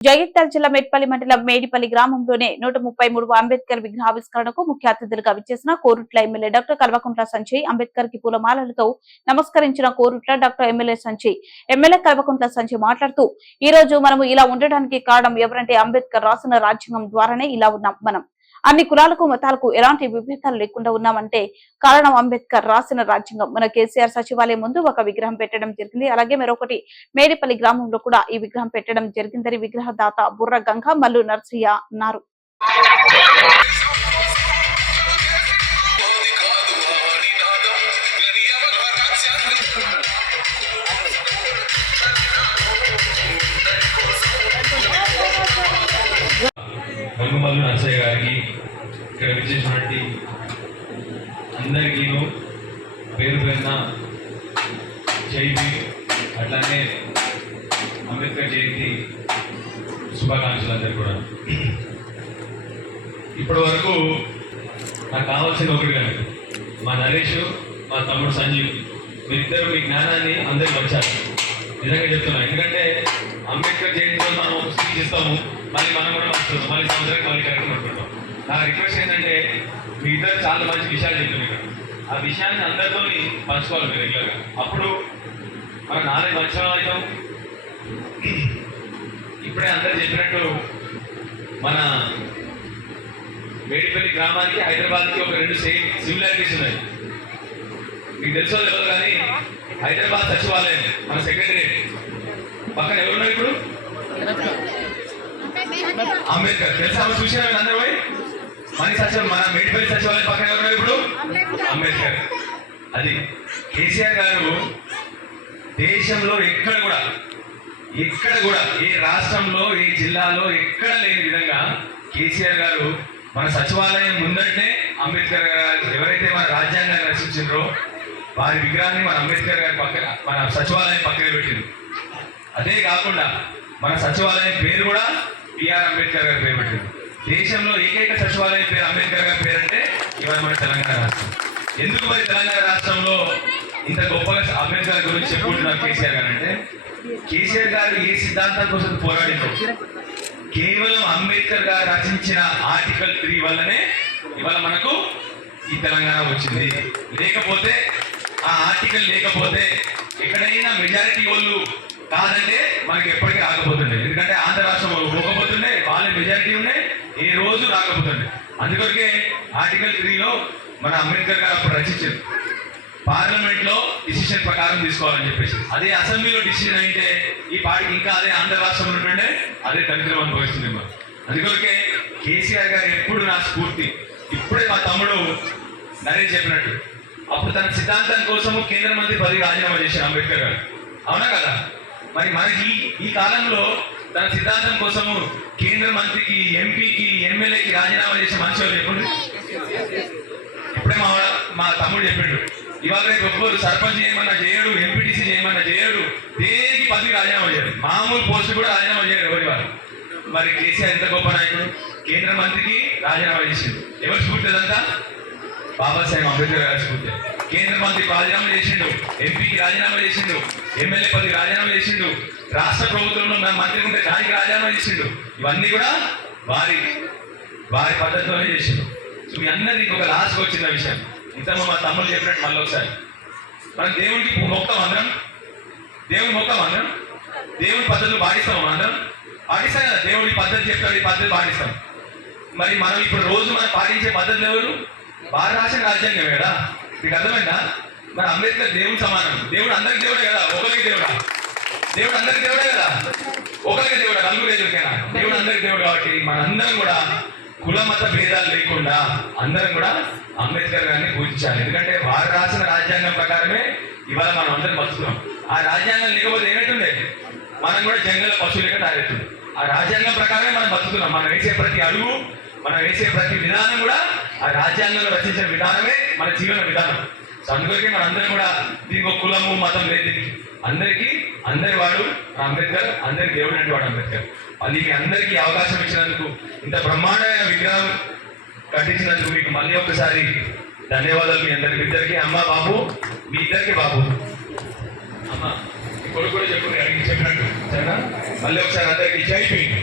జగిత్యాల జిల్లా మేడ్పల్లి మండలం మేడిపల్లి గ్రామంలోనే నూట ముప్పై మూడు అంబేద్కర్ విగ్రహావిష్కరణకు ముఖ్య అతిథులుగా విచ్చేసిన కోరుట్ల ఎమ్మెల్యే డాక్టర్ కల్వకుంట్ల సంజయ్ అంబేద్కర్కి పూలమాలలతో నమస్కరించిన Korutla doctor MLA Sanjay. MLA Kalvakuntla Sanjay మాట్లాడుతూ ఈ రోజు మనము ఇలా ఉండడానికి కారణం ఎవరంటే అంబేద్కర్ రాసిన రాజ్యాంగం ద్వారానే ఇలా ఉన్నాం మనం. అన్ని కులాలకు మతాలకు ఎలాంటి విభేదాలు లేకుండా ఉన్నామంటే కారణం అంబేద్కర్ రాసిన రాజ్యాంగం. మన కేసీఆర్ సచివాలయం ముందు ఒక విగ్రహం పెట్టడం జరిగింది. అలాగే మరొకటి మేడిపల్లి గ్రామంలో కూడా ఈ విగ్రహం పెట్టడం జరిగిందని విగ్రహదాత బుర్ర గంగా మల్లు నర్సయ్య అన్నారు. విచ్చేసినటువంటి అందరికీ పేరు పేరున జైబీ అట్లానే అంబేద్కర్ జయంతి శుభాకాంక్షలు అందరు కూడా. ఇప్పటి వరకు నాకు కావాల్సిన ఒకటి కానీ మా నరేష్ మా తమ్ముడు సంజీవ్ మీరిద్దరు మీ జ్ఞానాన్ని అందరికి వచ్చారు నిజంగా చెప్తున్నా ఎందుకంటే అంబేద్కర్ జయంతిలో మనం స్పీచ్ ఇస్తాము మళ్ళీ మనం కూడా వస్తున్నాం మళ్ళీ సంవత్సరానికి మళ్ళీ కార్యక్రమం పెడతాం నా రిక్వెస్ట్ ఏంటంటే మీ ఇద్దరు చాలా మంచి విషయాలు చెప్తున్నారు ఆ విషయాన్ని అందరితో పంచుకోవాలి మీరు రెగ్యులర్గా అప్పుడు మన నాలుగు మంచి అవుతాం. ఇప్పుడే అందరు చెప్పినట్టు మన మేడిపల్లి గ్రామానికి హైదరాబాద్కి ఒక రెండు సేమ్ సిమిలారిటీస్ ఉన్నాయి. మీకు తెలుసో తెలియదు కానీ హైదరాబాద్ సచివాలయం మన సెక్రటరీ పక్కన ఎవరున్నారు ఇప్పుడు? అంబేద్కర్. తెలుసా? చూసిన అందరూ మన సచివ మన మేడిపల్లి సచివాలయం పక్కన ఎవరున్నారు ఇప్పుడు? అంబేద్కర్. అది కేసీఆర్ గారు దేశంలో ఎక్కడ కూడా ఎక్కడ కూడా ఏ రాష్ట్రంలో ఏ జిల్లాలో ఎక్కడ లేని విధంగా కేసీఆర్ గారు మన సచివాలయం ముందటనే అంబేద్కర్ గారు ఎవరైతే మన రాజ్యాంగాన్ని రచించారో వారి విగ్రహాన్ని మన అంబేద్కర్ గారి పక్కన మన సచివాలయం పక్కన పెట్టింది. అదే కాకుండా మన సచివాలయం పేరు కూడా బిఆర్ అంబేద్కర్ గారి పేరు పెట్టింది. దేశంలో ఏకైక సచివాలయం పేరు అంబేద్కర్ గారి పేరు అంటే ఇవాళ మన తెలంగాణ రాష్ట్రం. ఎందుకు మరి తెలంగాణ రాష్ట్రంలో ఇంత గొప్పగా అంబేద్కర్ గురించి చెప్పుకుంటున్నారు కేసీఆర్ గారు అంటే? కేసీఆర్ గారు ఏ సిద్ధాంతం కోసం పోరాడినో కేవలం అంబేద్కర్ గారు రచించిన ఆర్టికల్ త్రీ వల్లనే ఇవాళ మనకు ఈ తెలంగాణ వచ్చింది. లేకపోతే ఆ ఆర్టికల్ లేకపోతే ఎక్కడైనా మెజారిటీ వాళ్ళు కాదంటే మనకి ఎప్పటికీ ఆగిపోతుండే ఎందుకంటే ఆంధ్ర రాష్ట్రం వాళ్ళు పోకపోతుండే వాళ్ళ మెజారిటీ ఉన్నాయి ఏ రోజు రాకపోతుండే అందుకొరకే ఆర్టికల్ త్రీలో మన అంబేద్కర్ గారు అప్పుడు రచించారు. పార్లమెంట్లో డిసిషన్ ప్రకారం తీసుకోవాలని చెప్పేసి. అదే అసెంబ్లీలో డిసిషన్ అయితే ఈ పార్టీకి ఇంకా అదే ఆంధ్ర రాష్ట్రం అదే దరిద్రం అనుభవిస్తుంది మనం అందుకొరకే కేసీఆర్ గారు ఎప్పుడు నా స్ఫూర్తి. ఇప్పుడే మా తమ్ముడు నరేష్ చెప్పినట్టు. అప్పుడు తన సిద్ధాంతం కోసము కేంద్ర మంత్రి పదవి రాజీనామా చేశారు అంబేద్కర్ గారు. అవునా కదా? మరి మనకి ఈ- ఈ కాలంలో తన సిద్ధాంతం కోసము కేంద్ర మంత్రికి ఎంపీకి ఎమ్మెల్యేకి రాజీనామా చేసే మనిషి ఎవరు చెప్పండి? ఇప్పుడే మా మా తమ్ముడు చెప్పిండు. ఇవాళ రేపు ఒక్కరు సర్పంచ్ చేయమన్నా చేయడు ఎంపీటీసీ చేయమన్నా చేయడు దేనికి పదవి రాజీనామా చేయడు మామూలు పోస్ట్ కూడా రాజీనామా చేయడు ఎవరి వారు మరి కేసీఆర్ ఎంత గొప్ప నాయకుడు? కేంద్ర మంత్రికి రాజీనామా చేసింది ఎవరు స్ఫూర్తి అదంతా? బాబాసాహెబ్ అంబేద్కర్ గారి స్ఫూర్తి. కేంద్ర మంత్రి రాజీనామా చేసిండు ఎంపీకి రాజీనామా చేసిండు ఎమ్మెల్యే పదవి రాజీనామా చేసిండు రాష్ట్ర ప్రభుత్వంలో మంత్రి ఉంటే దానికి రాజీనామా చేసిండు. ఇవన్నీ కూడా వారి వారి పద్ధతిలోనే చేసిండు. సో మీ అందరికి ఒక లాస్ట్కి వచ్చిన విషయం. ఇంత మా తమ్ముడు చెప్పినట్టు మళ్ళీ ఒకసారి. మనం దేవుడికి మొక్కం అందరం దేవుని మొక్కం అందరం దేవుని పద్ధతులు పాటిస్తాం అందరం. పాటిస్తాం కదా దేవుడి పద్ధతి చెప్తాడు ఈ పద్ధతి పాటిస్తాం. మరి మనం ఇప్పుడు రోజు మనం పాటించే పద్ధతులు ఎవరు? భారత రాసిన రాజ్యాంగం కదా. మీకు అర్థమైందా? మరి అంబేద్కర్ దేవుని సమానం. దేవుడు అందరికి దేవుడే కదా? ఒకరికి దేవుడా? దేవుడు అందరికి దేవుడే కదా? ఒకరికి దేవుడు? నలుగురు ఎదురికైనా? దేవుడు అందరికి దేవుడు కాబట్టి మనందరం కూడా కుల మత భేదాలు లేకుండా అందరం కూడా అంబేద్కర్ గారిని పూజించాలి. ఎందుకంటే వారు రాసిన రాజ్యాంగం ప్రకారమే ఇవాళ మనం అందరం బతుకున్నాం ఆ రాజ్యాంగం లేకపోతే ఏమైతుండే? మనం కూడా జంగల పశువులుగా తయారవుతుంది ఆ రాజ్యాంగం ప్రకారమే మనం బతుకుతున్నాం. మనం వేసే ప్రతి అడుగు మనం వేసే ప్రతి విధానం కూడా ఆ రాజ్యాంగంలో రచించిన విధానమే మన జీవన విధానం. సో అందుకే మన అందరం కూడా దీనికి కులము మతం లేదు. అందరికీ అందరి వాడు అంబేద్కర్ అందరి దేవుడు అంటే వాడు అంబేద్కర్. అది మీ అందరికీ అవకాశం ఇచ్చినందుకు ఇంత బ్రహ్మాండమైన విగ్రహం కట్టించినందుకు మీకు మళ్ళీ ఒకసారి ధన్యవాదాలు మీ అందరికి ఇద్దరికి. అమ్మ బాబు మీ ఇద్దరికి బాబు. అమ్మ కొడుకు కూడా చెప్పు అడిగి చెప్పినట్టు. సరేనా? మళ్ళీ ఒకసారి అందరికి చేయిపోయింది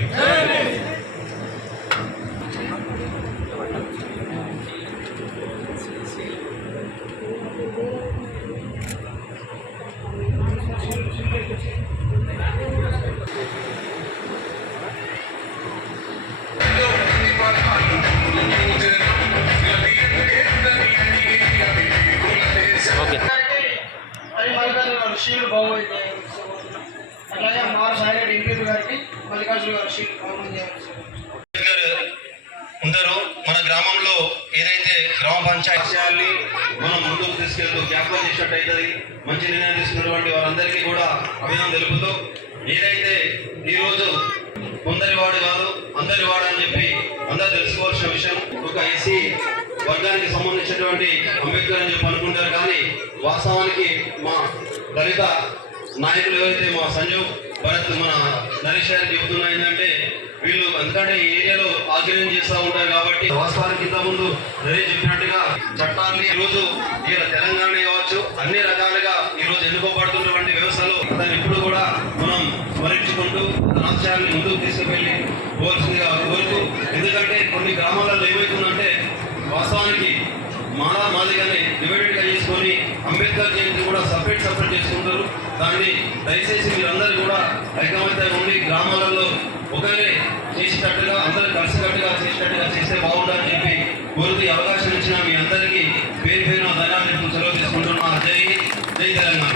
మల్లికార్జున అట్లాగే సాయిరెడ్డి ఎంపీ గారికి మల్లికార్జున గారు అందరూ మన గ్రామంలో ఏదైతే గ్రామ పంచాయతీ మనం ముందుకు తీసుకెళ్తూ జ్ఞాపకం చేసినట్టు అవుతుంది మంచి నిర్ణయం తీసుకున్నటువంటి వారందరికీ కూడా అభినందన తెలుపుతూ ఏదైతే ఈరోజు కొందరి వాడు కాదు అందరి వాడు అని చెప్పి అందరూ తెలుసుకోవాల్సిన విషయం. ఒక ఐసీ వర్గానికి సంబంధించినటువంటి అంబేద్కర్ అని చెప్పి అనుకుంటారు. కానీ వాస్తవానికి మా దళిత నాయకులు ఎవరైతే మా సంజీవ్ భరత్ మన నరేష్ గారు చెబుతున్నా ఏంటంటే వీళ్ళు ఎందుకంటే ఈ ఏరియాలో ఆగ్రహం చేస్తూ ఉంటారు కాబట్టి వాస్తవానికి ఇంత ముందు నరేష్ చెప్పినట్టుగా చట్టాన్ని ఈ రోజు ఈ తెలంగాణ కావచ్చు అన్ని రకాలుగా ఈరోజు ఎన్నుకోబడుతున్నటువంటి వ్యవస్థలు దాన్ని ఇప్పుడు కూడా మనం స్మరించుకుంటూ రాష్ట్రాన్ని ముందుకు తీసుకువెళ్ళి పోవాల్సిందిగా కోరుతూ ఎందుకంటే కొన్ని గ్రామాలలో వాస్తవానికి మాలా మాదిగానే డివైడెడ్గా చేసుకొని అంబేద్కర్ జయంతి కూడా సపరేట్ సపరేట్ చేసుకుంటారు. దాన్ని దయచేసి మీరందరూ కూడా ఐకమత్యంగా ఉండి గ్రామాలలో ఒకరే